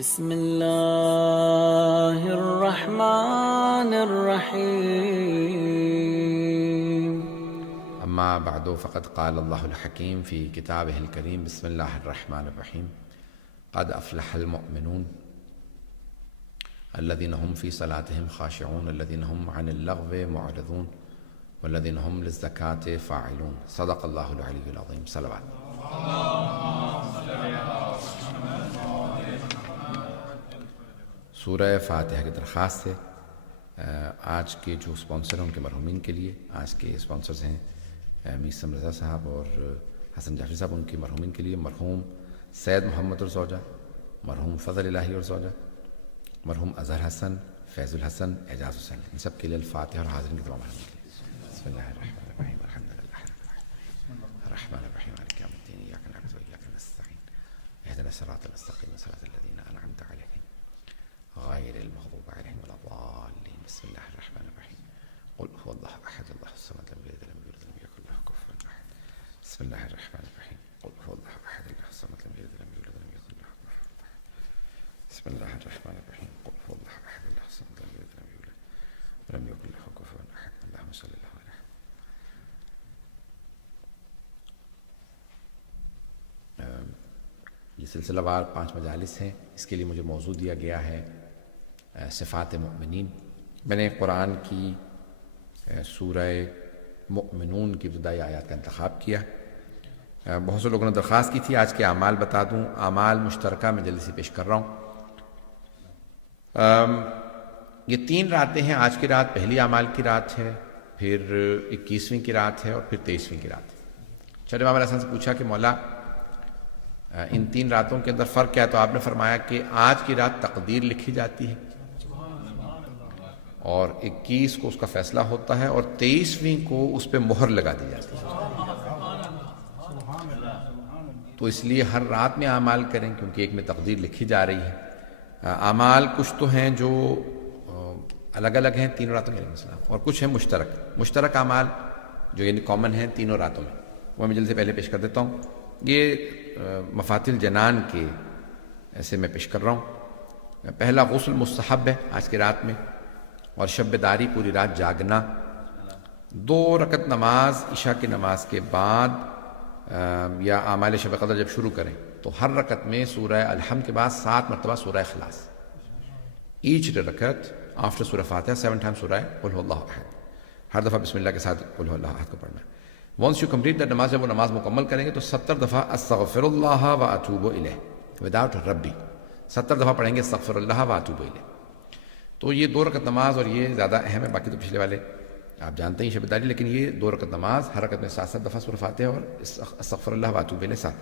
بسم الله الرحمن الرحيم. أما بعد فقد قال الله الحكيم في كتابه الكريم: بسم الله الرحمن الرحيم. قد أفلح المؤمنون الذين هم في صلاتهم خاشعون الذين هم عن اللغو معرضون والذين هم للزكاة فاعلون. صدق الله العلي العظيم. صلوات. سورہ فاتحہ کی درخواست ہے. آج کے جو اسپانسر ہیں ان کے مرحومین کے لیے، آج کے اسپانسرز ہیں میثم رضا صاحب اور حسن جعفری صاحب، ان کی مرحومین کے لیے مرحوم سید محمد اور زوجہ، مرحوم فضل الہی اور زوجہ، مرحوم اظہر حسن، فیض الحسن، اعجاز حسین، ان سب کے لیے الفاتحہ اور حاضرین کے تمام مرحومین کے لیے. بسم اللہ الرحمن الرحیم. الحمد للہ الرحمن الرحیم مالک یوم الدین ایاک نعبد و ایاک نستعین اهدنا الصراط المستقیم صراط الذین انعمت علیہم غیر المغضوب علیہم ولا الضالین. بسم اللہ الرحمن الرحیم. قل هو الله احد الله الصمد لم یلد ولم یولد ولم یکن له کفوا احد. بسم اللہ الرحمن الرحیم. قل هو الله احد الله الصمد لم یلد ولم یولد ولم یکن له کفوا احد. بسم اللہ الرحمن الرحیم. قل هو الله احد الله الصمد لم یلد ولم یولد ولم یکن له کفوا احد. اللهم صل على یہ سلسلہ وار 5 مجالس ہیں. اس کے لیے مجھے موضوع دیا گیا ہے صفات مؤمنین. میں نے قرآن کی سورہ مؤمنون کی ابتدائی آیات کا انتخاب کیا. بہت سے لوگوں نے درخواست کی تھی آج کے اعمال بتا دوں. اعمال مشترکہ میں جلدی سے پیش کر رہا ہوں. یہ 3 راتیں ہیں. آج کی رات پہلی اعمال کی رات ہے، پھر 21ویں کی رات ہے اور پھر 23ویں کی رات ہے. چلے امام علیہ السلام سے پوچھا کہ مولا ان 3 راتوں کے اندر فرق کیا ہے؟ تو آپ نے فرمایا کہ آج کی رات تقدیر لکھی جاتی ہے اور 21 کو اس کا فیصلہ ہوتا ہے اور 23ویں کو اس پہ مہر لگا دی جاتی ہے. تو اس لیے ہر رات میں اعمال کریں کیونکہ ایک میں تقدیر لکھی جا رہی ہے. اعمال کچھ تو ہیں جو الگ الگ ہیں تینوں راتوں کے مثلا، اور کچھ ہیں مشترک اعمال جو یعنی کامن ہیں تینوں راتوں میں. وہ میں جلدی سے پہلے پیش کر دیتا ہوں. یہ مفاتیح الجنان کے ایسے میں پیش کر رہا ہوں. پہلا غسل مستحب ہے آج کی رات میں، اور شب داری پوری رات جاگنا. 2 رکعت نماز عشاء کی نماز کے بعد یا اعمال شب قدر جب شروع کریں تو ہر رکعت میں سورہ الحمد کے بعد 7 مرتبہ سورہ اخلاص. ایچ رکعت آفٹر سورہ فاتحہ 7 ٹائم سورہ قل هو اللہ احد. ہر دفعہ بسم اللہ کے ساتھ قل هو اللہ احد کو پڑھنا. ونس یو کمپلیٹ دیٹ نماز، جب وہ نماز مکمل کریں گے تو 70 دفعہ استغفر اللہ و اتوب الیہ وداؤٹ ربی. 70 دفعہ پڑھیں گے استغفر اللہ و اتوب الیہ. تو یہ 2 رکعت نماز، اور یہ زیادہ اہم ہے، باقی تو پچھلے والے آپ جانتے ہیں شب داری، لیکن یہ 2 رکعت نماز ہر رکعت میں 7 دفعہ سورہ فاتحہ اور استغفر اللہ و اتوب الیہ 7.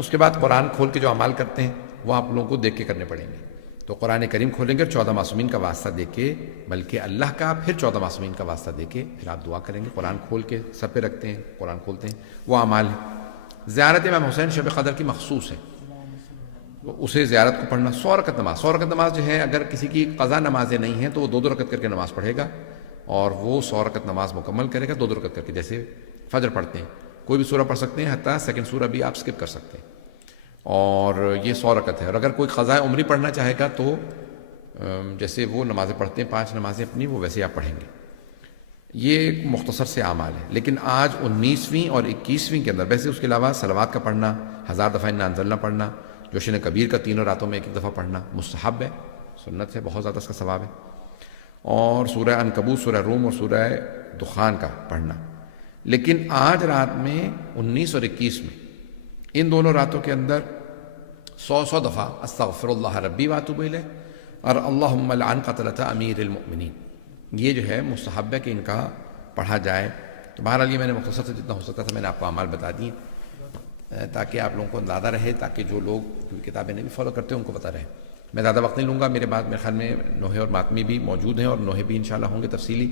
اس کے بعد قرآن کھول کے جو اعمال کرتے ہیں وہ آپ لوگوں کو دیکھ کے کرنے پڑیں گے. تو قرآن کریم کھولیں گے اور 14 معصومین کا واسطہ دے کے، بلکہ اللہ کا پھر 14 معصومین کا واسطہ دے کے پھر آپ دعا کریں گے. قرآن کھول کے سر پہ رکھتے ہیں، قرآن کھولتے ہیں، وہ اعمال ہیں. زیارت امام حسین شب قدر کی مخصوص ہے، اسے زیارت کو پڑھنا. 100 رکعت نماز، 100 رکعت نماز جو ہے اگر کسی کی قضا نمازیں نہیں ہیں تو وہ 2 رکعت کر کے نماز پڑھے گا، اور وہ 100 رکعت نماز مکمل کرے گا 2 رکعت کر کے. جیسے فجر پڑھتے ہیں، کوئی بھی سورہ پڑھ سکتے ہیں، حتیٰ سیکنڈ سورہ بھی آپ سکپ کر سکتے ہیں، اور یہ 100 رکعت ہے. اور اگر کوئی قضاء عمری پڑھنا چاہے گا تو جیسے وہ نمازیں پڑھتے ہیں 5 نمازیں اپنی، وہ ویسے آپ پڑھیں گے. یہ ایک مختصر سے اعمال ہے. لیکن آج 19ویں اور 21ویں کے اندر ویسے اس کے علاوہ صلوات کا پڑھنا، 1000 دفعہ انا انزلنا پڑھنا، جوشن کبیر کا تینوں راتوں میں 1 دفعہ پڑھنا مستحب ہے، سنت ہے، بہت زیادہ اس کا ثواب ہے. اور سورہ عنکبوت، سورہ روم اور سورہ دخان کا پڑھنا. لیکن آج رات میں 19 اور 21 میں ان دونوں راتوں کے اندر 100 دفعہ استغفر اللہ ربی واتوب الیہ اور اللہم لعن قتلۃ امیر المؤمنین. یہ جو ہے مستحب ہے کہ ان کا پڑھا جائے. تو بہرحال یہ میں نے مختصر سے جتنا ہو سکتا تھا میں نے آپ کو اعمال بتا دیے تاکہ آپ لوگوں کو اندازہ رہے، تاکہ جو لوگ کتابیں نہیں بھی فالو کرتے ہیں ان کو پتہ رہے. میں زیادہ وقت نہیں لوں گا. میرے بعد میرے خیال میں نوحے اور ماتمی بھی موجود ہیں، اور نوحے بھی انشاءاللہ ہوں گے تفصیلی.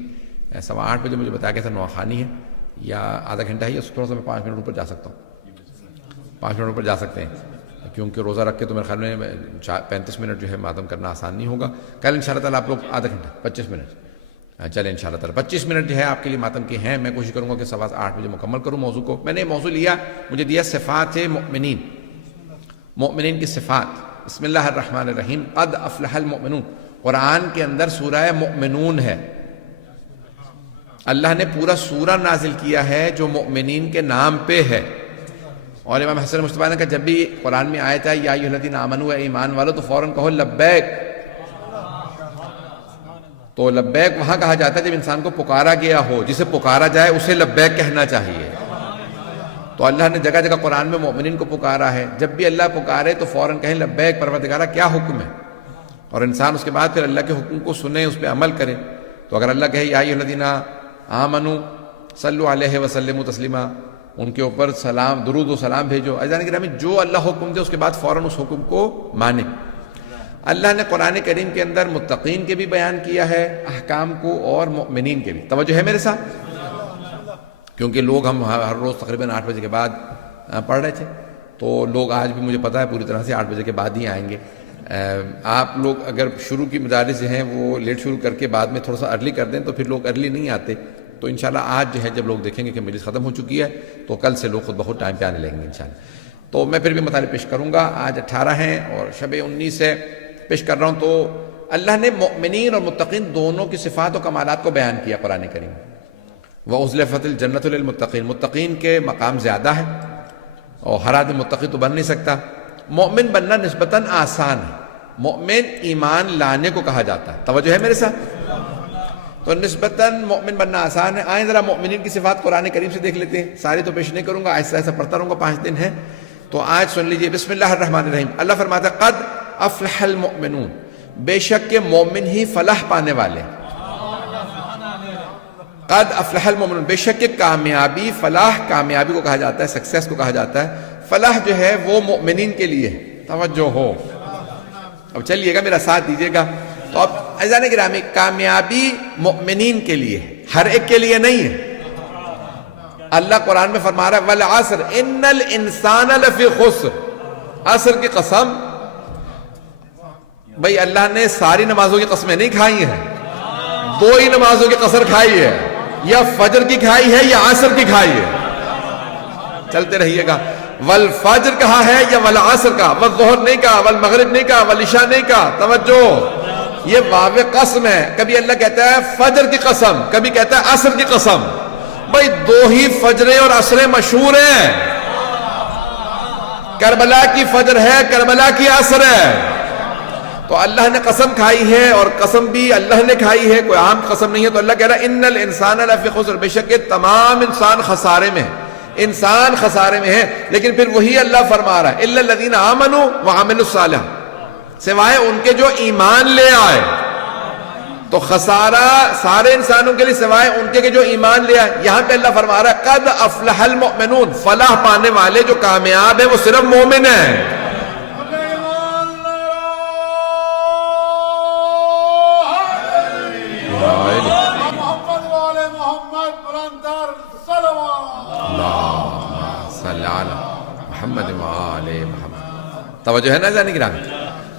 8:15 بجے مجھے بتایا گیا تھا نوحہ خوانی ہے، یا آدھا گھنٹہ ہی ہے، تھوڑا سا میں 5 منٹ اوپر جا سکتا ہوں. 5 منٹ اوپر جا سکتے ہیں کیونکہ روزہ رکھ کے تو میرے خیال میں 35 منٹ جو ہے ماتم کرنا آسان نہیں ہوگا. کل انشاءاللہ تعالیٰ آپ لوگ آدھا گھنٹہ 25 منٹ چلیں انشاءاللہ تعالیٰ 25 منٹ جو ہے آپ کے لیے ماتم کے ہیں. میں کوشش کروں گا کہ 8:15 بجے مکمل کروں موضوع کو. میں نے موضوع لیا، مجھے دیا صفات مؤمنین، مؤمنین کی صفات. بسم اللہ الرحمن الرحیم، قد افلح المؤمنون، قرآن کے اندر سورہ مؤمنون ہے، اللہ نے پورا سورہ نازل کیا ہے جو مؤمنین کے نام پہ ہے۔ اور امام حسن مصطفیٰ نے کہا جب بھی قرآن میں آیت ہے یا ایھا الذین آمنوا، اے ایمان والو، تو فوراً کہو لبیک۔ تو لبیک وہاں کہا جاتا ہے جب انسان کو پکارا گیا ہو، جسے پکارا جائے اسے لبیک کہنا چاہیے۔ تو اللہ نے جگہ جگہ قرآن میں مؤمنین کو پکارا ہے، جب بھی اللہ پکارے تو فوراً کہیں لبیک پروردگارا کیا حکم ہے، اور انسان اس کے بعد پھر اللہ کے حکم کو سنے، اس پہ عمل کرے۔ تو اگر اللہ کہے یا ایھا الذین آمنوا صلوا علیہ وسلموا تسلیما، ان کے اوپر سلام، درود و سلام بھیجو، عزیزان گرامی جو اللہ حکم دے اس کے بعد فوراً اس حکم کو مانے۔ اللہ نے قرآن کریم کے اندر متقین کے بھی بیان کیا ہے احکام کو اور مؤمنین کے بھی۔ توجہ ہے میرے ساتھ؟ کیونکہ لوگ ہم ہر روز تقریباً 8 بجے کے بعد پڑھ رہے تھے، تو لوگ آج بھی مجھے پتا ہے پوری طرح سے 8 بجے کے بعد ہی آئیں گے۔ آپ لوگ اگر شروع کی مدارس ہیں وہ لیٹ شروع کر کے بعد میں تھوڑا سا ارلی کر دیں تو پھر لوگ ارلی نہیں آتے۔ تو انشاءاللہ آج جو ہے جب لوگ دیکھیں گے کہ مجلس ختم ہو چکی ہے تو کل سے لوگ خود بخود ٹائم پہ آنے لگیں گے انشاءاللہ۔ تو میں پھر بھی مطالعہ پیش کروں گا، آج 18 ہیں اور شب 19 ہے، پیش کر رہا ہوں۔ تو اللہ نے مؤمنین اور متقین دونوں کی صفات و کمالات کو بیان کیا قرآن کریم۔ وَأُزْلِفَتِ الْجَنَّةُ لِلْمُتَّقِينَ، متقین کے مقام زیادہ ہے اور ہر آدمی متقی تو بن نہیں سکتا۔ مومن بننا نسبتاً آسان ہے، مومن ایمان لانے کو کہا جاتا ہے۔ توجہ ہے میرے ساتھ؟ تو نسبتاً مومن بننا آسان ہے۔ آئیں ذرا مومنین کی صفات قرآن کریم سے دیکھ لیتے ہیں، ساری تو پیش نہیں کروں گا، آہستہ آہستہ پڑھتا رہوں گا، 5 دن ہے تو آج سن لیجئے۔ بسم اللہ الرحمن الرحیم، اللہ فرماتا ہے قد افلح المؤمنون، بے شک کہ مومن ہی فلاح پانے والے ہیں۔ قد افلح المؤمنون، بے شک کہ کامیابی، فلاح کامیابی کو کہا جاتا ہے، سکسیس کو کہا جاتا ہے۔ فلاح جو ہے وہ مؤمنین کے لیے ہے۔ توجہ ہو، اب چلیے گا میرا ساتھ دیجیے گا۔ تو اب عزیزان گرامی، کامیابی مؤمنین کے لیے ہے، ہر ایک کے لیے نہیں ہے۔ اللہ قرآن میں فرما رہا ہے والعصر ان الانسان لفی خسر، عصر کی قسم۔ بھئی اللہ نے ساری نمازوں کی قسمیں نہیں کھائی ہیں، 2 ہی نمازوں کی قسر کھائی ہے، یا فجر کی کھائی ہے یا عصر کی کھائی ہے۔ چلتے رہیے گا، والفجر کہا ہے یا والعصر کا، والظہر نہیں کہا، والمغرب نہیں کہا، والعشاء نہیں کہا۔ توجہ، یہ واو قسم ہے۔ کبھی اللہ کہتا ہے فجر کی قسم، کبھی کہتا ہے عصر کی قسم۔ بھئی 2 ہی فجریں اور عصریں مشہور ہیں، کربلا کی فجر ہے، کربلا کی عصر ہے۔ تو اللہ نے قسم کھائی ہے، اور قسم بھی اللہ نے کھائی ہے، کوئی عام قسم نہیں ہے۔ تو اللہ کہہ رہا ہے ان الانسان لفی خسر، بے شک تمام انسان خسارے میں ہے، انسان خسارے میں ہے۔ لیکن پھر وہی اللہ فرما رہا ہے الا الذین آمنوا وعملوا الصالحات، سوائے ان کے جو ایمان لے آئے۔ تو خسارہ سارے انسانوں کے لیے سوائے ان کے جو ایمان لے آئے۔ یہاں پہ اللہ فرما رہا ہے قد افلح المؤمنون، فلاح پانے والے جو کامیاب ہیں وہ صرف مومن ہیں۔ محمد وآل محمد۔ توجہ ہے نا جانے گرامی؟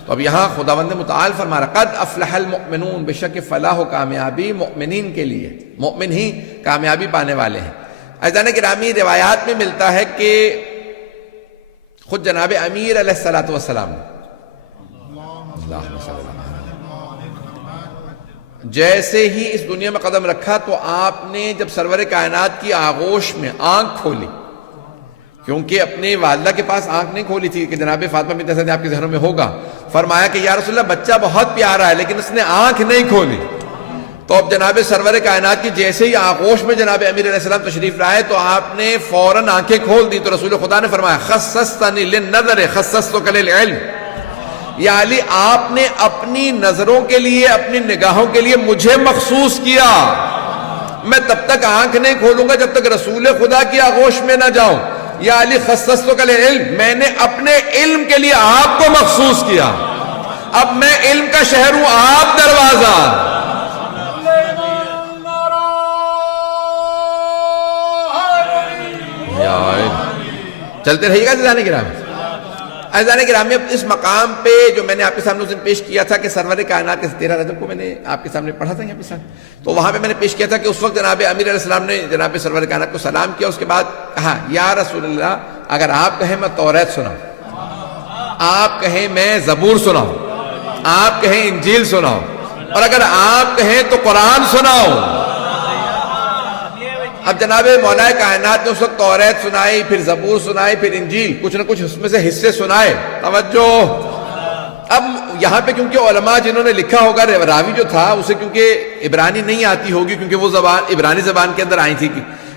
تو اب یہاں خداوند متعال فرما رہا قد افلح المؤمنون، بے شک فلاح و کامیابی مؤمنین کے لیے، مؤمن ہی کامیابی پانے والے ہیں۔ عزیزان گرامی، روایات میں ملتا ہے کہ خود جناب امیر علیہ الصلوۃ والسلام جیسے ہی اس دنیا میں قدم رکھا تو آپ نے جب سرور کائنات کی آغوش میں آنکھ کھولی، کیونکہ اپنی والدہ کے پاس آنکھ نہیں کھولی تھی کہ جناب فاطمہ بنت اسد آپ کے ذہنوں میں ہوگا، فرمایا کہ یا رسول اللہ بچہ بہت پیارا ہے لیکن اس نے آنکھ نہیں کھولی۔ تو اب جناب سرور کائنات کی جیسے ہی آغوش میں جناب امیر علیہ السلام تشریف لائے تو آپ نے فوراً آنکھیں کھول دی۔ تو رسول خدا نے فرمایا خصصتنی للنظر خصصتک للعلم، یا علی آپ نے اپنی نظروں کے لیے، اپنی نگاہوں کے لیے مجھے مخصوص کیا، میں تب تک آنکھ نہیں کھولوں گا جب تک رسول خدا کی آغوش میں نہ جاؤں۔ یا علی خصصتک للعلم، میں نے اپنے علم کے لیے آپ کو مخصوص کیا، اب میں علم کا شہر ہوں، آپ دروازہ۔ چلتے رہیے گا عزیزان گرامی۔ عزیزان گرامی، اب اس مقام پہ جو میں نے آپ کے سامنے اس دن پیش کیا تھا کہ سرور کائنات کے 13 رجب کو میں نے آپ کے سامنے پڑھا تھا یہاں پہ ساتھ، تو وہاں پہ میں نے پیش کیا تھا کہ اس وقت جناب امیر علیہ السلام نے جناب سرور کائنات کو سلام کیا، اس کے بعد کہا یا رسول اللہ اگر آپ کہیں میں توریت سناؤں۔ آپ کہیں میں زبور سناؤں، آپ کہیں انجیل سناؤں، اور اگر آپ کہیں تو قرآن سناؤ۔ اب جناب مولا کائنات نے اس وقت توریت سنائی، پھر زبور سنائی، پھر انجیل، کچھ نہ کچھ اس میں سے حصے سنائے۔ توجہ، اب یہاں پہ کیونکہ علماء جنہوں نے لکھا ہوگا، راوی جو تھا اسے کیونکہ عبرانی نہیں آتی ہوگی، کیونکہ وہ زبان عبرانی زبان کے اندر آئی تھی،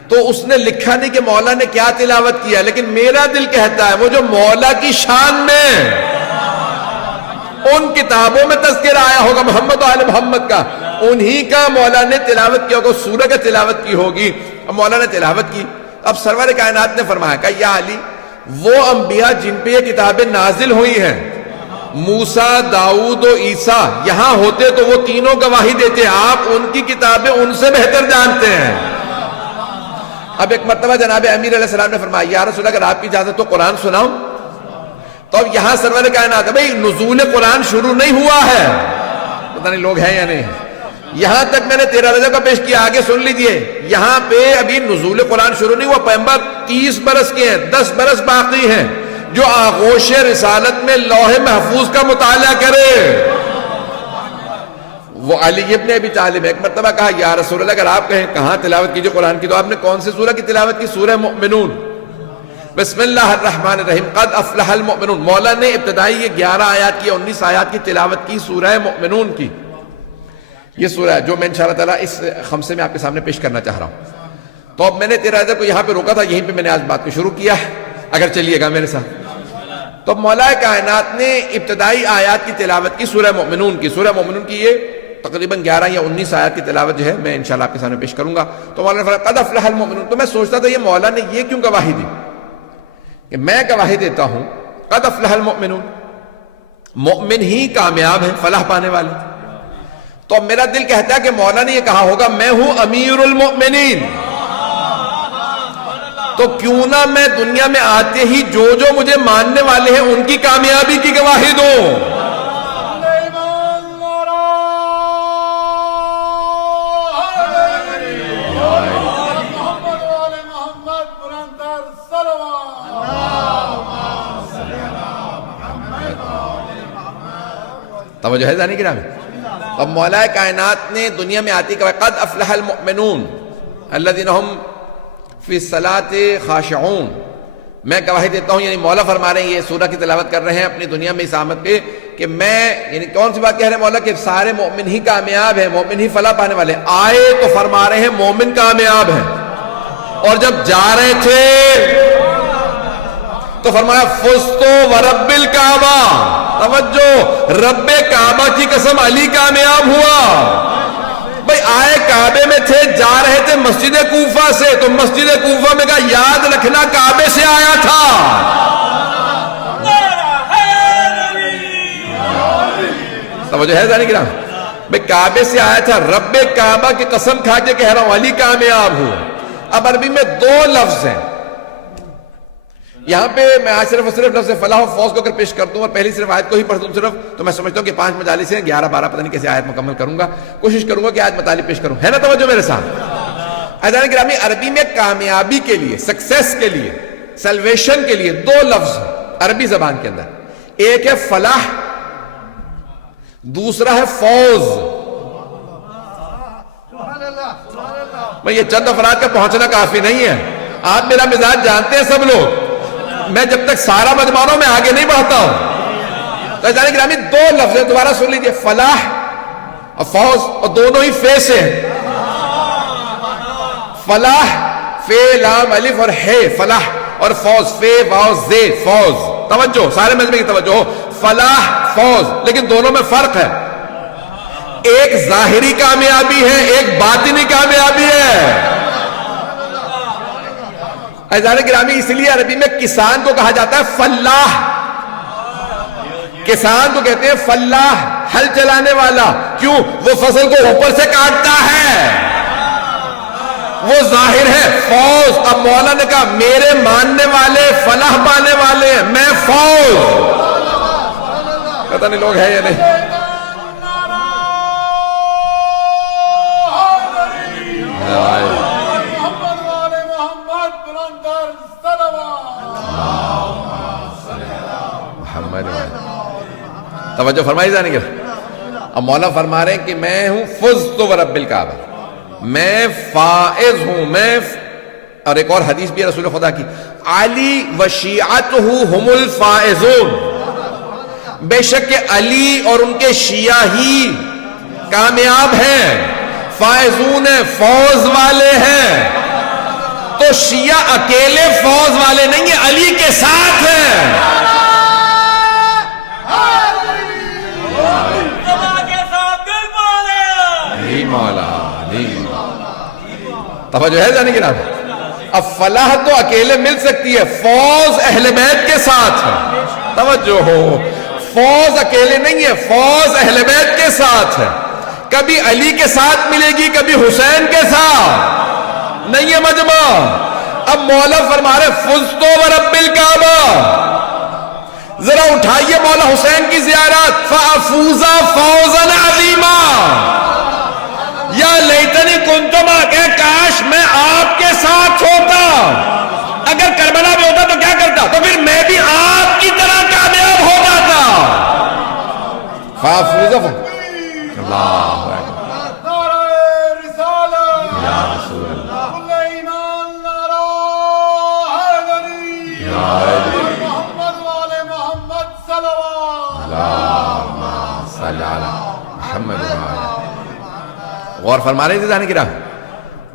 تو اس نے لکھا نہیں کہ مولا نے کیا تلاوت کیا، لیکن میرا دل کہتا ہے وہ جو مولا کی شان میں ان کتابوں میں تذکرہ آیا ہوگا محمد و آل محمد کا، انہی کا مولا نے تلاوت کیا ہوگا، سورہ کا تلاوت کی ہوگی۔ اب مولا نے تلاوت کی، اب سرور کائنات نے فرمایا کہ یا علی، وہ انبیاء جن پہ یہ کتابیں نازل ہوئی ہیں، موسیٰ، داؤد و عیسیٰ، یہاں ہوتے تو وہ تینوں گواہی دیتے، آپ ان کی کتابیں ان سے بہتر جانتے ہیں۔ اب ایک مرتبہ جناب امیر علیہ السلام نے فرمایا یا رسول اللہ اگر آپ کی اجازت تو قرآن سناؤں، تو اب یہاں سرور کائنات ہے، بھئی نزول قرآن شروع نہیں ہوا ہے، پتہ نہیں لوگ ہیں یا نہیں، یہاں تک میں نے 13 رجب کا پیش کیا، آگے سن لیجئے، یہاں پہ ابھی نزول قرآن شروع نہیں ہوا، پیغمبر 30 برس کے ہیں، 10 برس باقی ہیں، جو آغوش رسالت میں لوح محفوظ کا مطالعہ کرے وہ علی ابن ابی طالب۔ ایک مرتبہ کہا یا رسول اللہ اگر آپ کہیں کہاں تلاوت کیجئے قرآن کی، تو آپ نے کون سے سورہ کی تلاوت کی؟ سورہ مؤمنون، بسم اللہ الرحمن الرحیم، قد افلح المؤمنون۔ مولا نے ابتدائی یہ 11 آیات کی، 19 آیات کی تلاوت کی سورہ مؤمنون کی، یہ سورہ ہے جو میں انشاءاللہ تعالیٰ اس خمسے میں آپ کے سامنے پیش کرنا چاہ رہا ہوں۔ تو اب میں نے 13 رجب کو یہاں پہ روکا تھا، یہیں پہ میں نے آج بات کو شروع کیا ہے، اگر چلیے گا میرے ساتھ۔ تو مولا کائنات نے ابتدائی آیات کی تلاوت کی سورہ مؤمنون کی، سورہ مؤمنون کی یہ تقریباً 11 یا 19 آیات کی تلاوت جو ہے میں انشاءاللہ آپ کے سامنے پیش کروں گا۔ تو مولا نے فرمایا قد افلح المؤمنون، تو میں سوچتا تھا یہ مولا نے یہ کیوں گواہی دی کہ میں گواہی دیتا ہوں قد افلح المؤمنون، مؤمن ہی کامیاب ہیں، فلاح پانے والے۔ تو اب میرا دل کہتا ہے کہ مولا نے یہ کہا ہوگا میں ہوں امیر المؤمنین، تو کیوں نہ میں دنیا میں آتے ہی جو جو مجھے ماننے والے ہیں ان کی کامیابی کی گواہی دوں۔ توجہ ہے ذہنی گرامی؟ اب مولا کائنات نے دنیا میں آتی کہ قد افلح المؤمنون الذین هم فی الصلاۃ خاشعون، میں گواہی دیتا ہوں، یعنی مولا فرما رہے ہیں، یہ سورہ کی تلاوت کر رہے ہیں اپنی دنیا میں اس آمد پہ کہ میں، یعنی کون سی بات کہہ رہے ہیں مولا کہ سارے مومن ہی کامیاب ہیں، مومن ہی فلاح پانے والے۔ آئے تو فرما رہے ہیں مومن کامیاب ہیں، اور جب جا رہے تھے تو فرمایا فزتو ورب الکعبہ، توجہ، رب کعبہ کی قسم علی کامیاب ہوا۔ بھئی آئے کعبے میں تھے، جا رہے تھے مسجد کوفہ سے، تو مسجد کوفہ میں کہا یاد رکھنا کعبے سے آیا تھا۔ توجہ ہے ذہنی گرامی؟ بھئی کعبے سے آیا تھا، رب کعبہ کی قسم کھا کے کہہ رہا ہوں علی کامیاب ہوا۔ اب عربی میں 2 لفظ ہیں یہاں پہ، میں آج صرف اور صرف لفظ فلاح و فوز کو اگر پیش کر دوں اور پہلی صرف آیت کو ہی پڑھ دوں صرف، تو میں سمجھتا ہوں کہ 5 مجالس ہیں، 11-12 پتہ نہیں کیسے آیت مکمل کروں گا، کوشش کروں گا کہ آج مطالب پیش کروں، ہے نا توجہ میرے ساتھ؟ عزیزان گرامی، عربی میں کامیابی کے لیے، سکسیس کے لیے، سیلویشن کے لیے 2 لفظ عربی زبان کے اندر، ایک ہے فلاح، دوسرا ہے فوز۔ میں یہ چند افراد کا پہنچنا کافی نہیں ہے، آپ میرا مزاج جانتے ہیں سب لوگ، میں جب تک سارا مجمع میں آگے نہیں بڑھتا ہوں۔ تو عزیزان گرامی 2 لفظ ہیں، دوبارہ سن لیجئے، فلاح اور فوز، اور دونوں ہی فے سے ہیں۔ فلاح فے لام الف اور ہے فلاح، اور فوز فے واو زے فوز۔ توجہ، سارے مجمع کی توجہ ہو، فلاح فوز، لیکن دونوں میں فرق ہے، ایک ظاہری کامیابی ہے، ایک باطنی کامیابی ہے۔ عزیزان گرامی، اس لیے عربی میں کسان کو کہا جاتا ہے فلاح، کسان کو کہتے ہیں فلاح، ہل چلانے والا، کیوں؟ وہ فصل کو اوپر سے کاٹتا ہے، وہ ظاہر ہے۔ فوز، اب مولا نے کہا میرے ماننے والے فلاح پانے والے ہیں، میں فوز۔ پتہ نہیں لوگ ہیں یا نہیں؟ محمد توجہ فرمائی جانے گا. اب مولا فرما رہے ہیں کہ میں ہوں فزت ورب الکعبہ، میں فائز ہوں. میں اور ایک اور حدیث بھی ہے رسول خدا کی، علی و شیعتہ ہم الفائزون، بے شک علی اور ان کے شیعہ ہی کامیاب ہیں، فائزون ہیں، فوز والے ہیں. تو شیعہ اکیلے فوز والے نہیں ہیں، علی کے ساتھ ہیں. توجہ ہے جانے کی رات. اب فلاح تو اکیلے مل سکتی ہے، فوز اہل بیت کے ساتھ ہے. توجہ ہو، فوز اکیلے نہیں ہے، فوز اہل بیت کے ساتھ ہے. کبھی علی کے ساتھ ملے گی، کبھی حسین کے ساتھ، نہیں ہے مجمع. اب مولا فرما رہے فزت ورب الکعبہ. ذرا اٹھائیے مولا حسین کی زیارت، فافوز فوزا عظیما. یا لیتنی کنتم، کہ کاش میں آپ کے ساتھ ہوتا. اگر کربلا میں ہوتا تو کیا کرتا؟ تو پھر میں بھی آپ کی طرح کامیاب ہو جاتا. فافوز اللہ یا رسول اللہ محمد. غور فرما رہے تھے جانے کی راہ.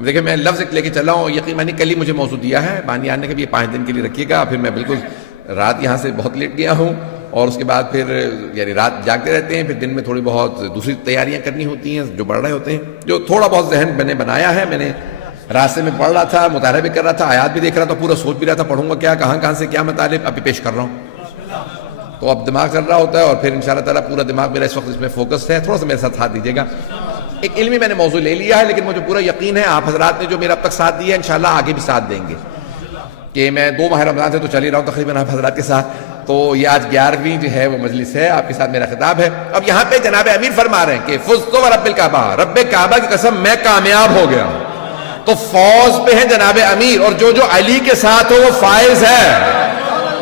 دیکھیں میں لفظ لے کے چل رہا ہوں، یقیناً کل ہی مجھے موضوع دیا ہے بانی آنے کا بھی، یہ 5 دن کے لیے رکھیے گا. پھر میں بالکل رات یہاں سے بہت لیٹ گیا ہوں، اور اس کے بعد پھر یعنی رات جاگتے رہتے ہیں، پھر دن میں تھوڑی بہت دوسری تیاریاں کرنی ہوتی ہیں جو بڑھ رہے ہوتے ہیں. جو تھوڑا بہت ذہن میں نے بنایا ہے، میں نے راستے میں پڑھ رہا تھا، مطالعہ بھی کر رہا تھا، آیات بھی دیکھ رہا تھا، پورا سوچ بھی رہا تھا پڑھوں گا کیا، کہاں سے کیا مطالب، ابھی پیش کر رہا ہوں. تو اب دماغ چل رہا ہوتا ہے، اور پھر انشاءاللہ تعالیٰ پورا دماغ میرا اس وقت اس میں فوکس ہے. تھوڑا سا میرے ساتھ دیجیے گا. ایک علمی میں نے موضوع لے لیا ہے، لیکن مجھے پورا یقین ہے آپ حضرات نے جو میرا اب تک ساتھ دیا ہے انشاءاللہ آگے بھی ساتھ دیں گے. کہ میں 2 ماہ رمضان سے تو چل ہی رہا ہوں تقریباً آپ حضرات کے ساتھ. تو یہ آج 11ویں جو ہے وہ مجلس ہے، آپ کے ساتھ میرا خطاب ہے. اب یہاں پہ جناب امیر فرما رہے ہیں کہ فزت ورب الکعبہ، رب کعبہ کی قسم میں کامیاب ہو گیا. تو فوز پہ ہیں جناب امیر، اور جو علی کے ساتھ ہو وہ فائز ہے.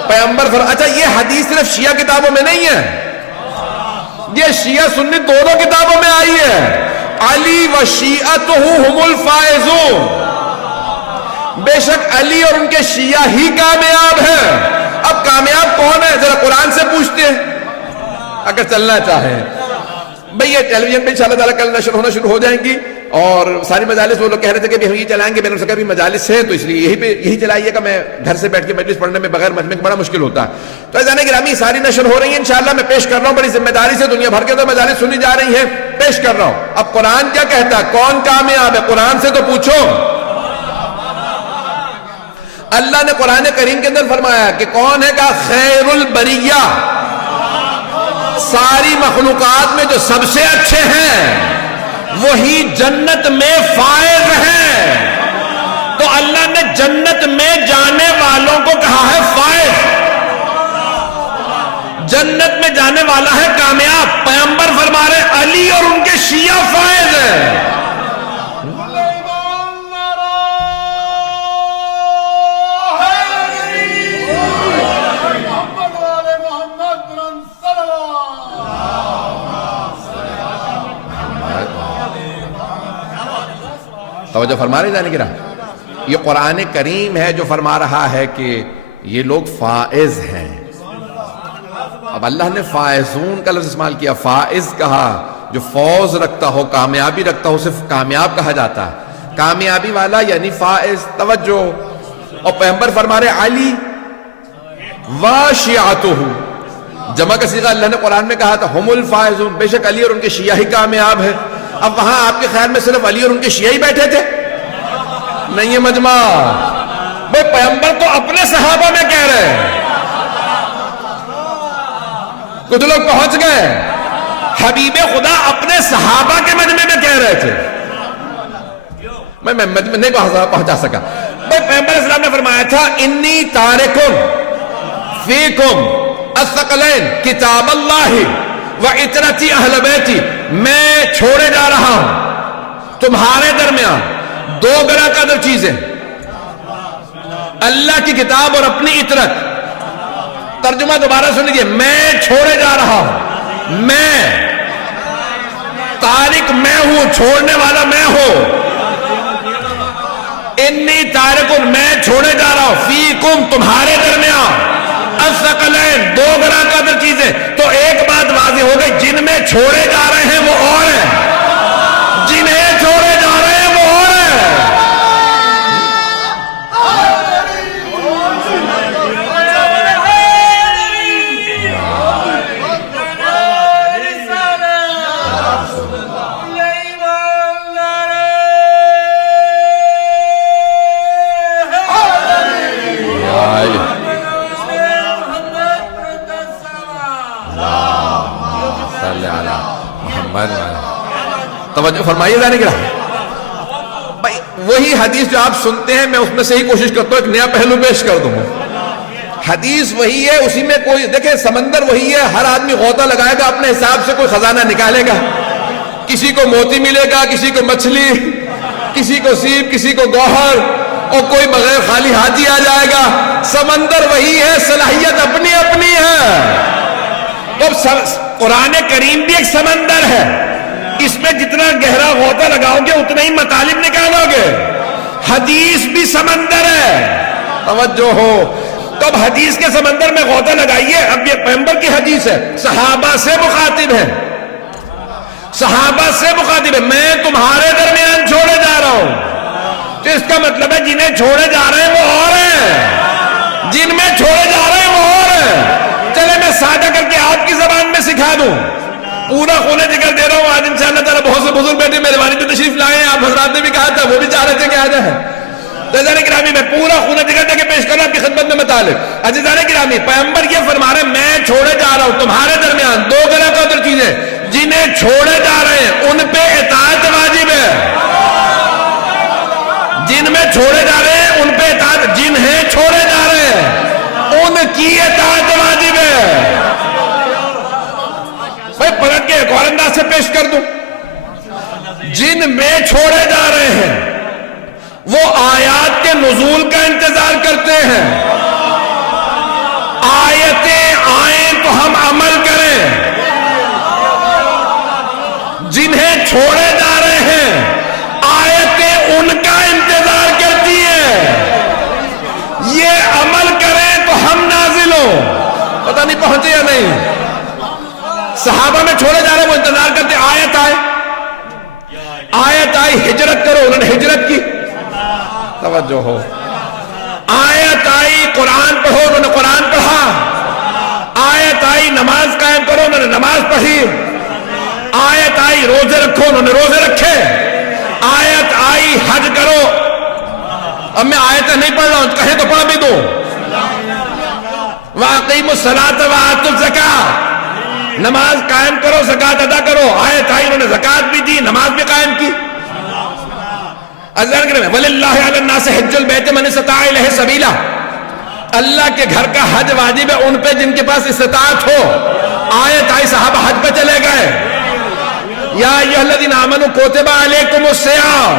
پیغمبر اچھا یہ حدیث صرف شیعہ کتابوں میں نہیں ہے، یہ شیعہ سنی دونوں کتابوں میں آئی ہے. علی و شیعتہ ہم الفائزون، بے شک علی اور ان کے شیعہ ہی کامیاب ہیں. اب کامیاب کون ہے؟ ذرا قرآن سے پوچھتے ہیں اگر چلنا چاہیں. بھئی یہ ٹیلی ویژن پہ انشاءاللہ تعالیٰ کل نشر ہونا شروع ہو جائیں گی، اور ساری مجالس وہ لوگ کہہ رہے تھے کہ ہم یہ چلائیں گے. میں نے کہا بھی مجالس ہیں تو اس لیے یہی چلائیے گا، میں گھر سے بیٹھ کے مجلس پڑھنے میں بغیر مجمع کے بڑا مشکل ہوتا ہے. تو عزیزان گرامی ساری نشر ہو رہی ہیں انشاءاللہ، میں پیش کر رہا ہوں بڑی ذمہ داری سے. دنیا بھر کے تو مجالس سنی جا رہی ہیں، پیش کر رہا ہوں. اب قرآن کیا کہتا ہے؟ کون کامیاب ہے؟ قرآن سے تو پوچھو. اللہ نے قرآن کریم کے اندر فرمایا کہ کون ہے؟ کہا خیر البریہ، ساری مخلوقات میں جو سب سے اچھے ہیں وہی جنت میں فائز ہیں. تو اللہ نے جنت میں جانے والوں کو کہا ہے فائز، جنت میں جانے والا ہے کامیاب. پیغمبر فرما رہے علی اور ان کے شیعہ فائز ہیں. توجہ فرما رہے جانے کی راہ. یہ قرآن کریم ہے جو فرما رہا ہے کہ یہ لوگ فائز ہیں. اب اللہ نے فائزون کا لفظ استعمال کیا، فائز کہا. جو فوز رکھتا ہو، کامیابی رکھتا ہو، صرف کامیاب کہا جاتا ہے. کامیابی والا یعنی فائز. توجہ. اور پیغمبر فرما رہے علی و شیعتہ، جمع کا صیغہ اللہ نے قرآن میں کہا تھا ہم الفائزون، بے شک علی اور ان کے شیعہ ہی کامیاب ہے. اب وہاں آپ کے خیال میں صرف علی اور ان کے شیعہ ہی بیٹھے تھے؟ نہیں ہے مجمع. بھئی پیغمبر تو اپنے صحابہ میں کہہ رہے ہیں. کچھ لوگ پہنچ گئے، حبیب خدا اپنے صحابہ کے مجمع میں کہہ رہے تھے. میں مجمع نہیں پہنچا سکا. بھئی پیغمبر اسلام نے فرمایا تھا انی تارکم فیکم الثقلین کتاب اللہ وعطرتی اہل بیتی، میں چھوڑے جا رہا ہوں تمہارے درمیان 2 گرہ قدر چیزیں، اللہ کی کتاب اور اپنی عطرت. ترجمہ دوبارہ سن لیجیے، میں چھوڑے جا رہا ہوں، میں تارک میں ہوں، چھوڑنے والا میں ہوں. انی تارکن میں چھوڑے جا رہا ہوں، فیکم تمہارے درمیان الثقلین دو گراں قدر چیزیں. تو ایک بات واضح ہو گئی، جن میں چھوڑے جا رہے ہیں وہ اور ہیں، جنہیں چھوڑے جا رہے ہیں وہ اور ہیں. توجہ فرمائیے ذرا کہ بھائی وہی حدیث جو آپ سنتے ہیں میں اس میں سے ہی کوشش کرتا ہوں ایک نیا پہلو پیش کر دوں. حدیث وہی ہے، اسی میں کوئی دیکھیں سمندر وہی ہے، ہر آدمی غوطہ لگائے گا اپنے حساب سے، کوئی خزانہ نکالے گا، کسی کو موتی ملے گا، کسی کو مچھلی، کسی کو سیپ، کسی کو گوہر، اور کوئی بغیر خالی ہاتھی آ جائے گا. سمندر وہی ہے، صلاحیت اپنی اپنی ہے. تو قرآن کریم بھی ایک سمندر ہے، اس میں جتنا گہرا غوطہ لگاؤ گے اتنا ہی مطالب نکالو گے. حدیث بھی سمندر ہے، توجہ ہو. تو اب حدیث کے سمندر میں غوطہ لگائیے. اب یہ پیغمبر کی حدیث ہے، صحابہ سے مخاطب ہے، صحابہ سے مخاطب ہے. میں تمہارے درمیان چھوڑے جا رہا ہوں، تو اس کا مطلب ہے جنہیں چھوڑے جا رہے ہیں وہ اور ہیں، جن میں چھوڑے جا رہے ہیں وہ اور ہیں. چلے میں سادہ کر کے آپ کی زبان میں سکھا دوں، پورا خونہ جگر دے رہا ہوں. آج انشاءاللہ تعالیٰ بہت سے بزرگ بیٹے میرے والد جو تشریف لائے ہیں، آپ حضرات نے بھی کہا تھا، وہ بھی چاہ رہے تھے کہ آ جائیں. عزیزان گرامی میں پورا خونہ جگر دے کے پیش کرنا آپ کی خدمت میں مطالب. عزیزان گرامی پیغمبر یہ فرما رہے ہیں میں چھوڑے جا رہا ہوں تمہارے درمیان دو گراں قدر چیزیں، جنہیں چھوڑے جا رہے ہیں ان پہ اطاعت واجب ہے. جن میں چھوڑے جا رہے ہیں ان پہ اطاعت، جنہیں چھوڑے جا رہے ہیں ان کی اطاعت واجب ہے. بھائی پلٹ کے ایک اور انداز سے پیش کر دوں. جن میں چھوڑے جا رہے ہیں وہ آیات کے نزول کا انتظار کرتے ہیں، آیتیں آئیں تو ہم عمل کریں. جنہیں چھوڑے جا رہے ہیں آیتیں ان کا انتظار کرتی ہیں، یہ عمل کریں تو ہم نازل ہوں. پتہ نہیں پہنچے یا نہیں. صحابہ میں چھوڑے جا رہے ہیں وہ انتظار کرتے، آیت آئے، آیت آئی ہجرت کرو، انہوں نے ہجرت کی. توجہ ہو. آیت آئی قرآن پڑھو، انہوں نے قرآن پڑھا. آیت آئی نماز قائم کرو، انہوں نے نماز پڑھی. آیت آئی روزے رکھو، انہوں نے روزے رکھے. آیت آئی حج کرو. اب میں آیتیں نہیں پڑھ رہا ہوں، کہیں تو پڑھ بھی دو. وَأَقِيمُوا الصَّلَاةَ وَآتُوا الزَّكَاةَ، نماز قائم کرو، زکات ادا کرو. آیت آئی انہوں نے زکات بھی دی، نماز بھی قائم کی. وَلِلَّهِ عَلَى النَّاسِ حِجُّ الْبَيْتِ مَنِ اسْتَطَاعَ إِلَيْهِ سَبِيلًا، اللہ کے گھر کا حج واجب ہے ان پہ جن کے پاس استطاعت ہو. آیت آئی صحابہ حج پہ چلے گئے. یا ایھا الذین آمنوا کتب علیکم الصیام،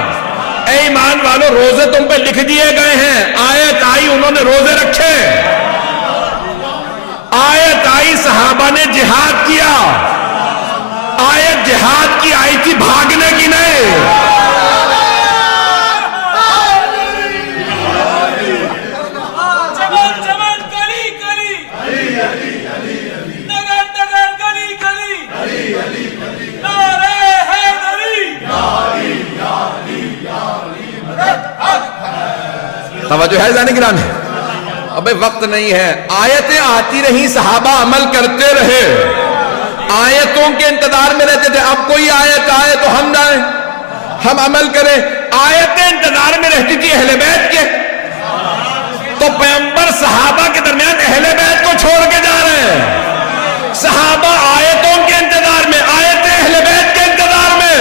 اے ایمان والو روزے تم پہ لکھ دیے گئے ہیں. آیت آئی انہوں نے روزے رکھے. آیت آئی صحابہ نے جہاد کیا. آیت جہاد کی آئی تھی، بھاگنے کی نہیں. توجہ ہے جانے گرامی. اب وقت نہیں ہے. آیتیں آتی رہی، صحابہ عمل کرتے رہے، آیتوں کے انتظار میں رہتے تھے. اب کوئی آیت آئے تو ہم جائیں، ہم عمل کریں. آیتیں انتظار میں رہتی تھی اہل بیت کے، تو پیغمبر صحابہ کے درمیان اہل بیت کو چھوڑ کے جا رہے ہیں. صحابہ آیتوں کے انتظار میں، آیتیں اہل بیت کے انتظار میں.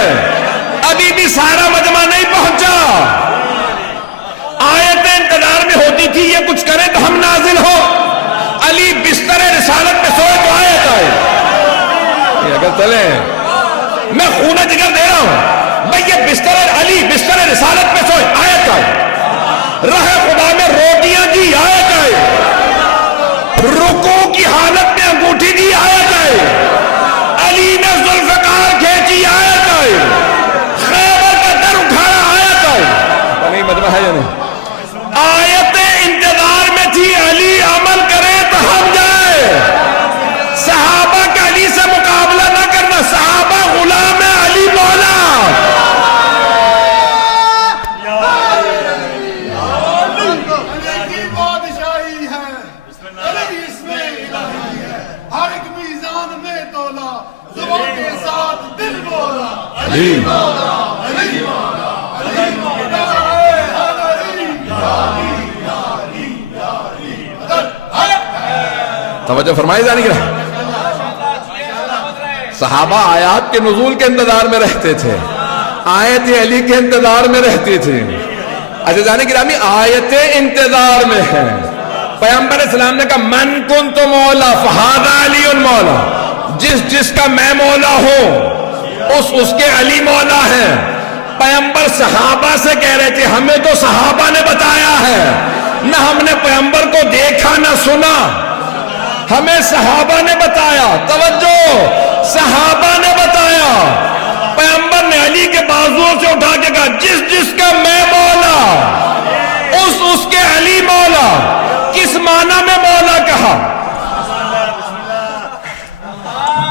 ابھی بھی سارا مجمع نہیں پہنچا. آیتیں انتظار میں ہوتی تھی یہ کچھ کرے تو ہم نازل ہو. علی بستر رسالت میں سوئے تو آیت آئے. اگر چلے میں خونہ جگر دے رہا ہوں بھائی، یہ بستر علی بستر رسالت میں سوئے، آیت آئے. رہ خدا میں روٹیاں دی، آیت آئے. رکوع کی حالت میں انگوٹھی دی، آیت آئے. زبان کے ساتھ دل بولا علی توجہ فرمائی جانے کی صحابہ آیات کے نزول کے انتظار میں رہتے تھے، آیت علی کے انتظار میں رہتے تھے۔ عزیزان گرامی آیت انتظار میں ہے۔ پیغمبر اسلام نے کہا من کنت مولا فہذا علی مولا، جس کا میں مولا ہوں اس کے علی مولا ہے۔ پیغمبر صحابہ سے کہہ رہے تھے ہمیں تو صحابہ نے بتایا ہے، نہ ہم نے پیغمبر کو دیکھا نہ سنا، ہمیں صحابہ نے بتایا۔ توجہ، صحابہ نے بتایا۔ پیغمبر نے علی کے بازوؤں سے اٹھا کے کہا جس کا میں مولا اس کے علی مولا۔ کس معنی میں مولا کہا؟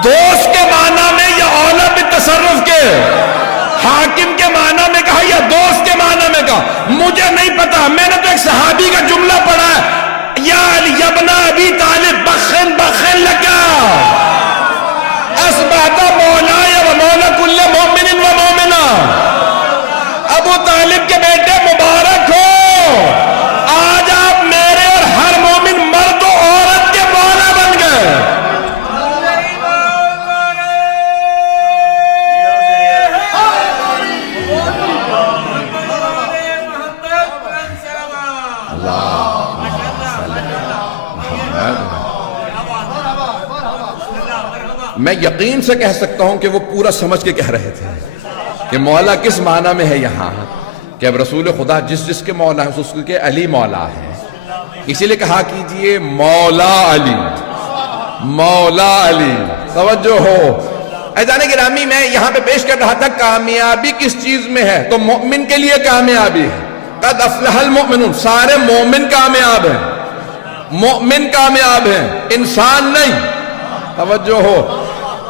دوست کے معنی میں یا اولا بالتصرف کے؟ حاکم کے معنی میں کہا یا دوست کے معنی میں کہا؟ مجھے نہیں پتا، میں نے تو ایک صحابی کا جملہ پڑھا ہے، یا علی ابن ابی طالب بخن لکا اسبحت مولایا و مولا کل مومن و مومنہ۔ ابو طالب کے بیٹے مبارک ہو، آج آپ میرے اور ہر مومن مرد و عورت کے مولا بن گئے۔ میں یقین سے کہہ سکتا ہوں کہ وہ پورا سمجھ کے کہہ رہے تھے کہ مولا کس معنی میں ہے یہاں، کہ اب رسول خدا جس کے مولا ہے اس کے علی مولا ہے۔ اسی لیے کہا کیجئے مولا علی، مولا علی۔ توجہ ہو عزیزان گرامی، میں یہاں پہ پیش کر رہا تھا کامیابی کس چیز میں ہے، تو مومن کے لیے کامیابی ہے۔ قد افلح المؤمنون، سارے مومن کامیاب ہیں، مومن کامیاب ہیں، انسان نہیں۔ توجہ ہو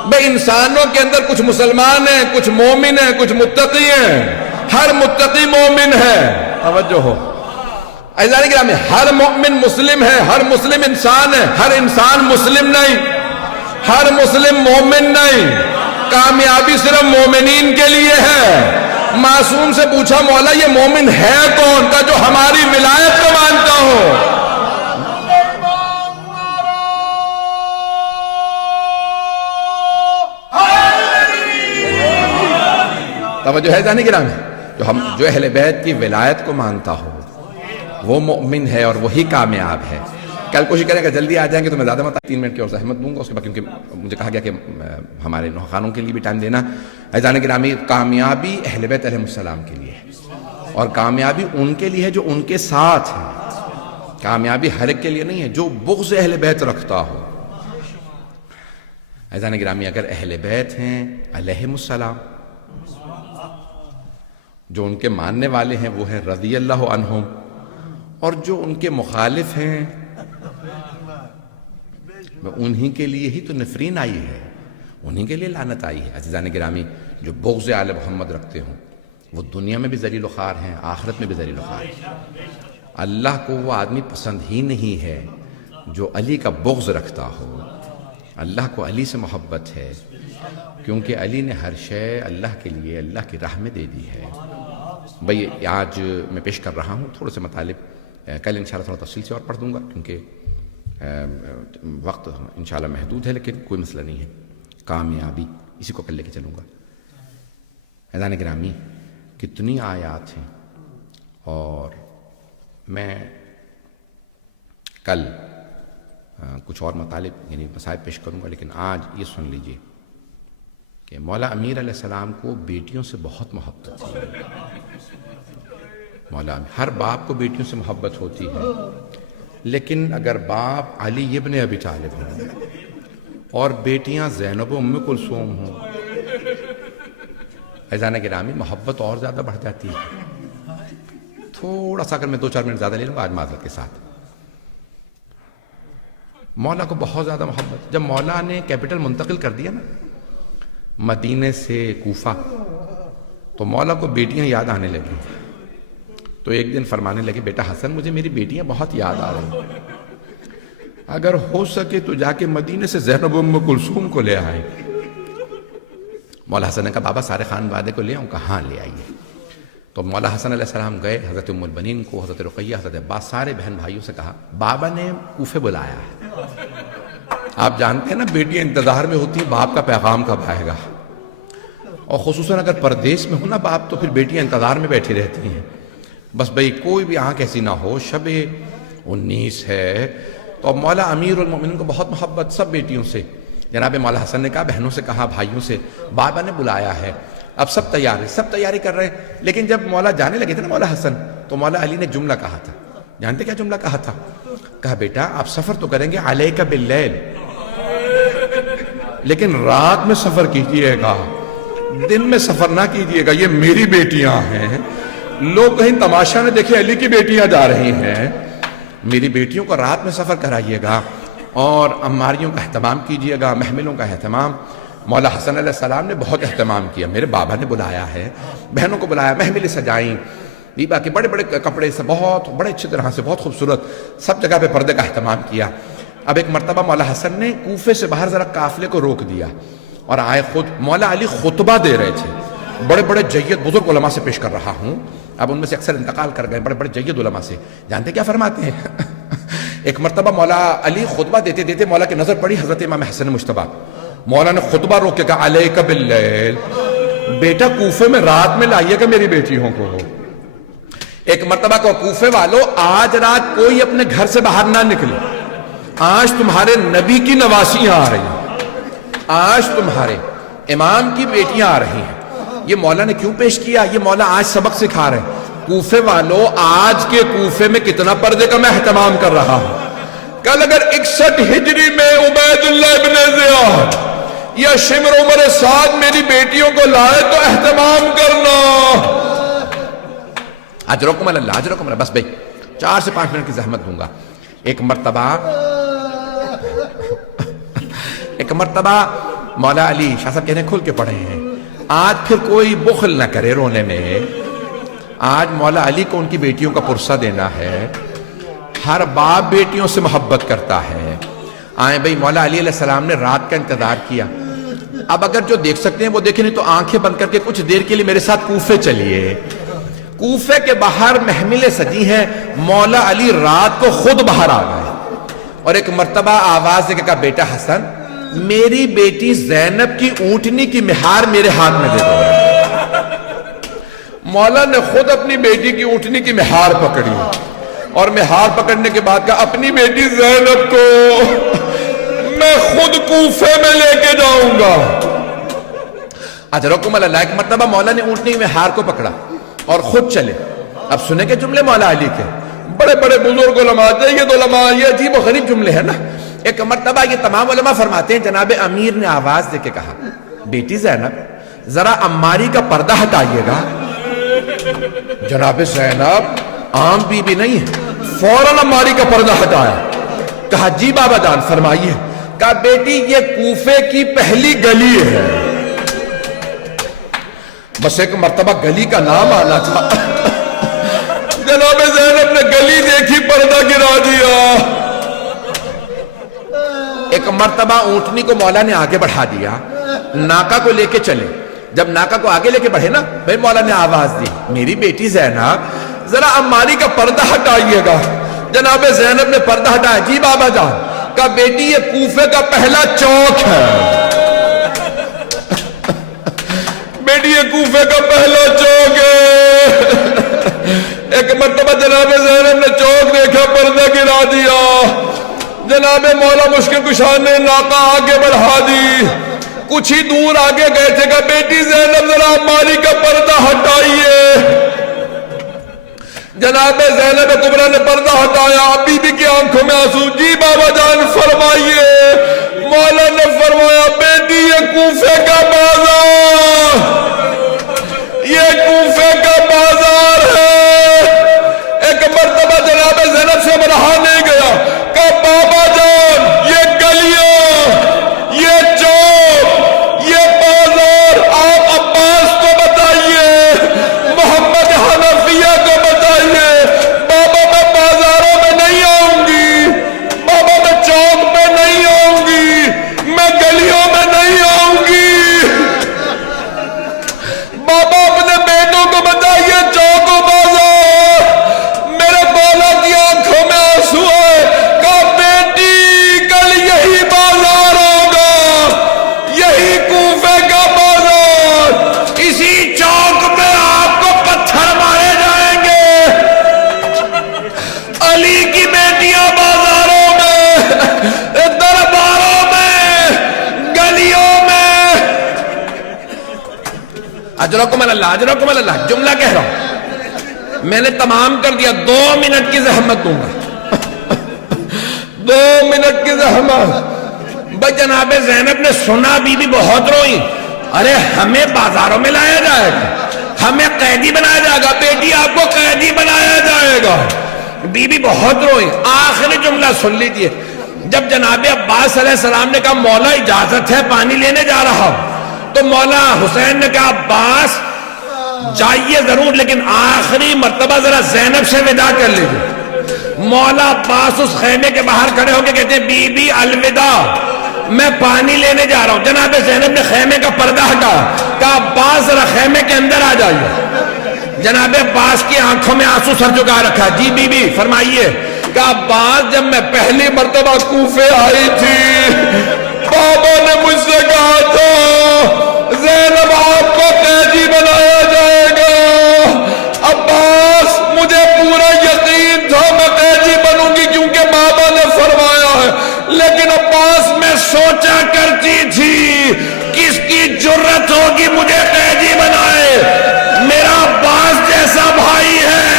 بھئی، انسانوں کے اندر کچھ مسلمان ہیں، کچھ مومن ہیں، کچھ متقی ہیں، ہر متقی مومن ہے۔ توجہ ہو عزیزان گرامی، ہر مومن مسلم ہے، ہر مسلم انسان ہے، ہر انسان مسلم نہیں، ہر مسلم مومن نہیں۔ کامیابی صرف مومنین کے لیے ہے۔ معصوم سے پوچھا مولا یہ مومن ہے کون؟ کا جو ہماری ولایت کو مانتا ہو۔ توجہ ہے جانے گرامی، جو اہل بیت کی ولایت کو مانتا ہو وہ مومن ہے اور وہی کامیاب ہے۔ کل کوشش کریں گا جلدی آ جائیں گے تو میں زیادہ 3 منٹ کی اور زحمت دوں گا اس کے بعد، کیونکہ مجھے کہا گیا کہ ہمارے نوخانوں کے لیے بھی ٹائم دینا ہے۔ جانے گرامی، کامیابی اہل بیت علیہ السلام کے لیے ہے، اور کامیابی ان کے لیے ہے جو ان کے ساتھ ہے۔ کامیابی ہر ایک کے لیے نہیں ہے جو بغض اہل بیت رکھتا ہو۔ عزیزان گرامی، اگر اہل بیت ہیں علیہم السلام، جو ان کے ماننے والے ہیں وہ ہیں رضی اللہ عنہم، اور جو ان کے مخالف ہیں انہی کے لیے ہی تو نفرین آئی ہے، انہی کے لیے لعنت آئی ہے۔ عزیزان گرامی، جو بغض آل محمد رکھتے ہوں وہ دنیا میں بھی ذلیل و خوار ہیں، آخرت میں بھی ذلیل و خوار ہیں۔ اللہ کو وہ آدمی پسند ہی نہیں ہے جو علی کا بغض رکھتا ہو۔ اللہ کو علی سے محبت ہے، کیونکہ علی نے ہر شے اللہ کے لیے اللہ کی راہ میں دے دی ہے۔ بھئی آج میں پیش کر رہا ہوں تھوڑے سے مطالب، کل انشاءاللہ تھوڑا تفصیل سے اور پڑھ دوں گا کیونکہ وقت انشاءاللہ محدود ہے، لیکن کوئی مسئلہ نہیں ہے۔ کامیابی اسی کو کل لے کے چلوں گا۔ عزیزان گرامی، کتنی آیات ہیں، اور میں کل کچھ اور مطالب یعنی مسائل پیش کروں گا، لیکن آج یہ سن لیجئے کہ مولا امیر علیہ السلام کو بیٹیوں سے بہت محبت تھی۔ مولا ہر باپ کو بیٹیوں سے محبت ہوتی ہے، لیکن اگر باپ علی ابن ابی طالب ہوں اور بیٹیاں زینب و ام کلثوم ہوں، عزیزان گرامی محبت اور زیادہ بڑھ جاتی ہے۔ تھوڑا سا اگر میں 2-4 منٹ زیادہ لے لوں گا آج معذرت کے ساتھ۔ مولا کو بہت زیادہ محبت، جب مولا نے کیپٹل منتقل کر دیا نا مدینے سے کوفہ، تو مولا کو بیٹیاں یاد آنے لگی، تو ایک دن فرمانے لگے بیٹا حسن مجھے میری بیٹیاں بہت یاد آ رہی ہیں، اگر ہو سکے تو جا کے مدینے سے زینب ام کلثوم کو لے آئے۔ مولا حسن نے کہا بابا سارے خانوادے کو لے آؤں؟ کہا ہاں لے آئیے۔ تو مولا حسن علیہ السلام گئے، حضرت ام البنین کو، حضرت رقیہ، حضرت عباس، سارے بہن بھائیوں سے کہا بابا نے کوفے بلایا ہے۔ آپ جانتے ہیں نا بیٹیاں انتظار میں ہوتی ہیں باپ کا پیغام کب آئے گا، اور خصوصاً اگر پردیس میں ہو نا باپ تو پھر بیٹیاں انتظار میں بیٹھی رہتی ہیں، بس بھئی کوئی بھی آنکھ ایسی نہ ہو، شب 19 ہے۔ تو اب مولا امیر المومنین کو بہت محبت سب بیٹیوں سے، جناب مولا حسن نے کہا بہنوں سے کہا بھائیوں سے بابا نے بلایا ہے، اب سب تیاری کر رہے ہیں۔ لیکن جب مولا جانے لگے تھے نا مولا حسن، تو مولا علی نے جملہ کہا تھا، جانتے کیا جملہ کہا تھا؟ کہا بیٹا آپ سفر تو کریں گے علیک باللیل، لیکن رات میں سفر کیجئے گا، دن میں سفر نہ کیجئے گا، یہ میری بیٹیاں ہیں، لوگ کہیں تماشا نہ دیکھیں علی کی بیٹیاں جا رہی ہیں، میری بیٹیوں کو رات میں سفر کرائیے گا، اور عماریوں کا اہتمام کیجئے گا، محملوں کا اہتمام۔ مولا حسن علیہ السلام نے بہت اہتمام کیا، میرے بابا نے بلایا ہے، بہنوں کو بلایا، محملیں سجائیں، دیبا کے بڑے بڑے کپڑے سے بہت بڑے اچھی طرح سے بہت خوبصورت، سب جگہ پہ پردے کا اہتمام کیا۔ اب ایک مرتبہ مولا حسن نے کوفے سے باہر ذرا قافلے کو روک دیا اور آئے خود، مولا علی خطبہ دے رہے تھے، بڑے بڑے جید بزرگ علماء سے پیش کر رہا ہوں، اب ان میں سے اکثر انتقال کر گئے، بڑے بڑے جید علماء سے، جانتے کیا فرماتے ہیں؟ ایک مرتبہ مولا علی خطبہ دیتے دیتے مولا کی نظر پڑی حضرت امام حسن مجتبیٰ، مولا نے خطبہ روک کے کہا علیک باللیل، بیٹا کوفے میں رات میں لائیے گا میری بیٹیوں کو۔ ایک مرتبہ کو کوفے والو آج رات کوئی اپنے گھر سے باہر نہ نکلے، آج تمہارے نبی کی نواسیاں آ رہی ہیں، آج تمہارے امام کی بیٹیاں آ رہی ہیں۔ یہ مولا نے کیوں پیش کیا؟ یہ مولا آج سبق سکھا رہے ہیں، کوفے والو آج کے کوفے میں کتنا پردے کا میں اہتمام کر رہا ہوں، کل اگر 61 ہجری میں عبید اللہ ابن زیاد یا شمر عمر سعد میری بیٹیوں کو لائے تو اہتمام کرنا۔ اجرکم اللہ، اجرکم اللہ، بس بھئی 4 سے 5 منٹ کی زحمت دوں گا۔ ایک مرتبہ مولا علی شاہ صاحب کہنے کھل کے پڑھے ہیں، آج پھر کوئی بخل نہ کرے رونے میں، آج مولا علی کو ان کی بیٹیوں کا پرسہ دینا ہے، ہر باپ بیٹیوں سے محبت کرتا ہے۔ آئیں بھئی مولا علی علیہ السلام نے رات کا انتظار کیا، اب اگر جو دیکھ سکتے ہیں وہ دیکھیں، نہیں تو آنکھیں بند کر کے کچھ دیر کے لیے میرے ساتھ کوفے چلیے۔ کوفے کے باہر محملیں سجی ہیں، مولا علی رات کو خود باہر آ گئے اور ایک مرتبہ آواز دے کے کہا بیٹا حسن میری بیٹی زینب کی اونٹنی کی مہار میرے ہاتھ میں دے دو۔ مولا نے خود اپنی بیٹی کی اونٹنی کی مہار پکڑی اور مہار پکڑنے کے بعد کہا اپنی بیٹی زینب کو میں خود کوفے میں لے کے جاؤں گا۔ اجرکم اللہ، ایک مرتبہ مولا نے اونٹنی کی مہار کو پکڑا اور خود چلے۔ اب سنیں کہ جملے مولا علی کے بڑے بڑے بزرگ علماء، جید علماء، یہ عجیب و غریب جملے ہیں نا۔ ایک مرتبہ یہ تمام علماء فرماتے ہیں جناب امیر نے آواز دے کے کہا بیٹی زینب ذرا عماری کا پردہ ہٹائیے گا۔ جناب زینب عام بی بی نہیں ہے، فوراً عماری کا پردہ ہٹایا، کہا جی بابا جان فرمائیے۔ کہا بیٹی یہ کوفے کی پہلی گلی ہے، بس ایک مرتبہ گلی کا نام آنا تھا، جناب زینب نے گلی دیکھی پردہ گرا دیا۔ ایک مرتبہ اونٹنی کو مولا نے آگے بڑھا دیا، ناکا کو لے کے چلے۔ جب ناکا کو آگے لے کے بڑھے نا، پھر مولا نے آواز دی میری بیٹی زینب ذرا عماری کا پردہ ہٹائیے گا۔ جناب زینب نے پردہ ہٹایا، جی بابا جان۔ کہا بیٹی یہ کوفے کا پہلا چوک ہے، بیٹی یہ کوفے کا پہلا چوک ہے۔ ایک مرتبہ جناب زینب نے چوک دیکھا، پردہ گرا دیا۔ جناب مولا مشکل کشا نے ناکا آگے بڑھا دی، کچھ ہی دور آگے گئے تھے کہ بیٹی زینب ذرا عماری کا پردہ ہٹائیے۔ جناب زینب کبریٰ نے پردہ ہٹایا، بی بی کی آنکھوں میں آنسو، جی بابا جان فرمائیے۔ مولا نے فرمایا بیٹی یہ کوفے کا بازار، یہ کوفے کا بازار ہے۔ ایک مرتبہ جناب زینب سے رہا نہیں گیا، کہ بابا جان یہ گلیاں، یہ چوک، یہ بازار آپ عباس کو بتائیے، محمد حنفیہ کو بتائیے۔ بابا میں بازاروں میں نہیں آؤں گی، بابا میں چوک میں نہیں آؤں گی، میں گلیوں میں نہیں آؤں اجرکم اللہ، اجرکم اللہ، جملہ کہہ رہا ہوں، میں نے تمام کر دیا، 2 منٹ کی زحمت دوں گا 2 منٹ کی زحمت۔ بھائی جناب زینب نے سنا، بی بی بہت روئی، ارے ہمیں بازاروں میں لایا جائے گا، ہمیں قیدی بنایا جائے گا، بیٹی آپ کو قیدی بنایا جائے گا۔ بی بی بہت روئی۔ آخری جملہ سن لیجئے، جب جناب عباس علیہ السلام نے کہا مولا اجازت ہے پانی لینے جا رہا ہوں، تو مولا حسین نے کہا عباس جائیے ضرور، لیکن آخری مرتبہ ذرا زینب سے وداع کر لیجئے۔ مولا عباس اس خیمے کے باہر کھڑے ہو کے کہتے ہیں بی بی الوداع، میں پانی لینے جا رہا ہوں۔ جناب زینب نے خیمے کا پردہ ہٹایا، کہا عباس ذرا خیمے کے اندر آ جائیے۔ جناب عباس کی آنکھوں میں آنسو سر جھکا رکھا، جی بی بی فرمائیے۔ کہا عباس جب میں پہلی مرتبہ کوفے آئی تھی، بابا نے مجھ سے کہا تھا زینب آپ کو قیدی بنایا جائے گا۔ عباس مجھے پورا یقین تھا میں قیدی بنوں گی کیونکہ بابا نے فرمایا ہے، لیکن عباس میں سوچا کرتی تھی کس کی جرت ہوگی مجھے قیدی بنائے، میرا عباس جیسا بھائی ہے،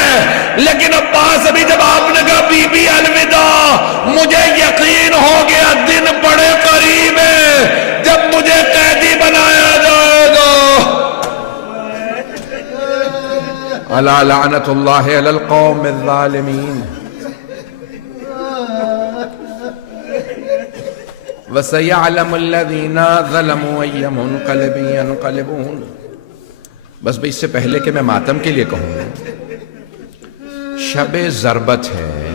لیکن عباس ابھی جب آپ نے کہا بی بی الوداع، مجھے یقین ہو گیا دن بڑے قریب ہے جب مجھے قیدی بنایا جائے گا۔ الا لعنت اللہ علی القوم الظالمین وَسَيَعْلَمُ الَّذِينَ ظَلَمُوا أَيَّ مُنْقَلِبٍ يَنْقَلِبُونَ۔ بس بھئی اس سے پہلے کہ میں ماتم کے لیے کہوں، شب ضربت ہے،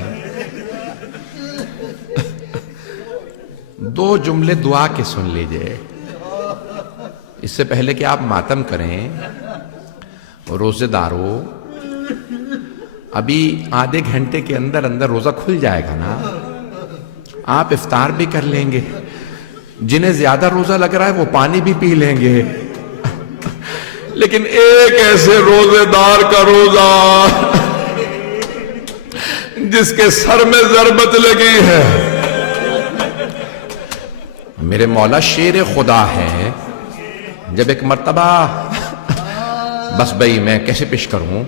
2 جملے دعا کے سن لیجئے اس سے پہلے کہ آپ ماتم کریں۔ روزے دارو، ابھی آدھے گھنٹے کے اندر اندر روزہ کھل جائے گا نا، آپ افطار بھی کر لیں گے، جنہیں زیادہ روزہ لگ رہا ہے وہ پانی بھی پی لیں گے، لیکن ایک ایسے روزے دار کا روزہ جس کے سر میں ضربت لگی ہے، میرے مولا شیر خدا ہے۔ جب ایک مرتبہ، بس بھئی میں کیسے پیش کروں،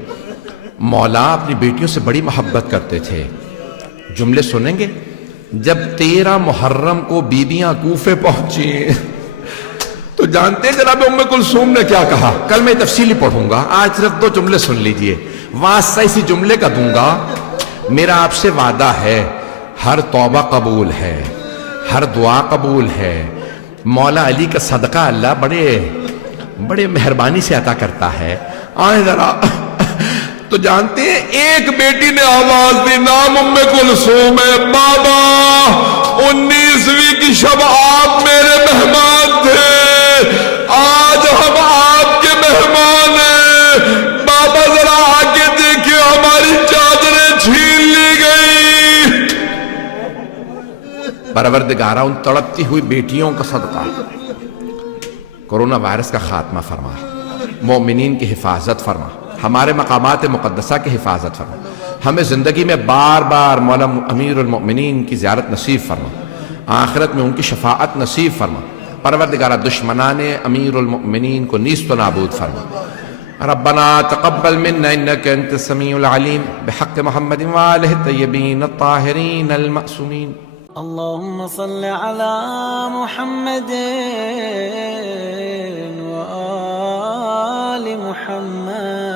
مولا اپنی بیٹیوں سے بڑی محبت کرتے تھے، جملے سنیں گے۔ جب 13 محرم کو بیبیاں کوفے پہنچی تو جانتے ہیں جناب ام کلثوم نے کیا کہا؟ کل میں تفصیلی پڑھوں گا، آج صرف 2 جملے سن لیجئے، واسطہ اسی جملے کا دوں گا۔ میرا آپ سے وعدہ ہے، ہر توبہ قبول ہے، ہر دعا قبول ہے، مولا علی کا صدقہ اللہ بڑے مہربانی سے عطا کرتا ہے۔ آئیں ذرا، تو جانتے ہیں ایک بیٹی نے آواز دی، نام ام کلثوم ہے، بابا 19ویں کی شب آپ میرے مہمان تھے، آج ہم آپ کے مہمان ہیں، بابا ذرا آگے دیکھیں ہماری چادریں چھین لی گئی۔ پروردگارہ ان تڑپتی ہوئی بیٹیوں کا صدقہ کورونا وائرس کا خاتمہ فرما، مومنین کی حفاظت فرما، ہمارے مقامات مقدسہ کی حفاظت فرما، ہمیں زندگی میں بار بار مولا امیر المؤمنین کی زیارت نصیب فرما، آخرت میں ان کی شفاعت نصیب فرما، پروردگارہ دشمنان امیر المؤمنین کو نیست و نابود فرما۔ ربنا تقبل منا انك انت السميع العليم بحق محمد وآلہ الطیبین الطاہرین المعصومین۔ اللهم صل على محمد وآل محمد